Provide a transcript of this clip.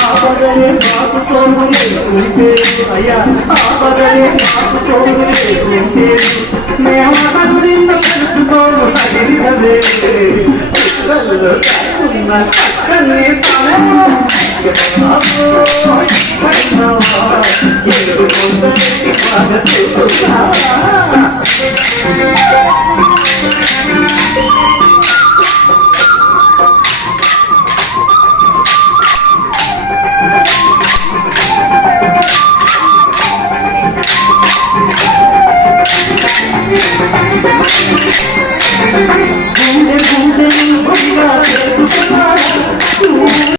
ఆపదనే మాకు తోడు లేకుంటే అయ్యా ఆపదనే మాకు తోడు లేకుంటే మేమను నిన్న కలుసుకోడు అడిగినదే అక్కనే తనే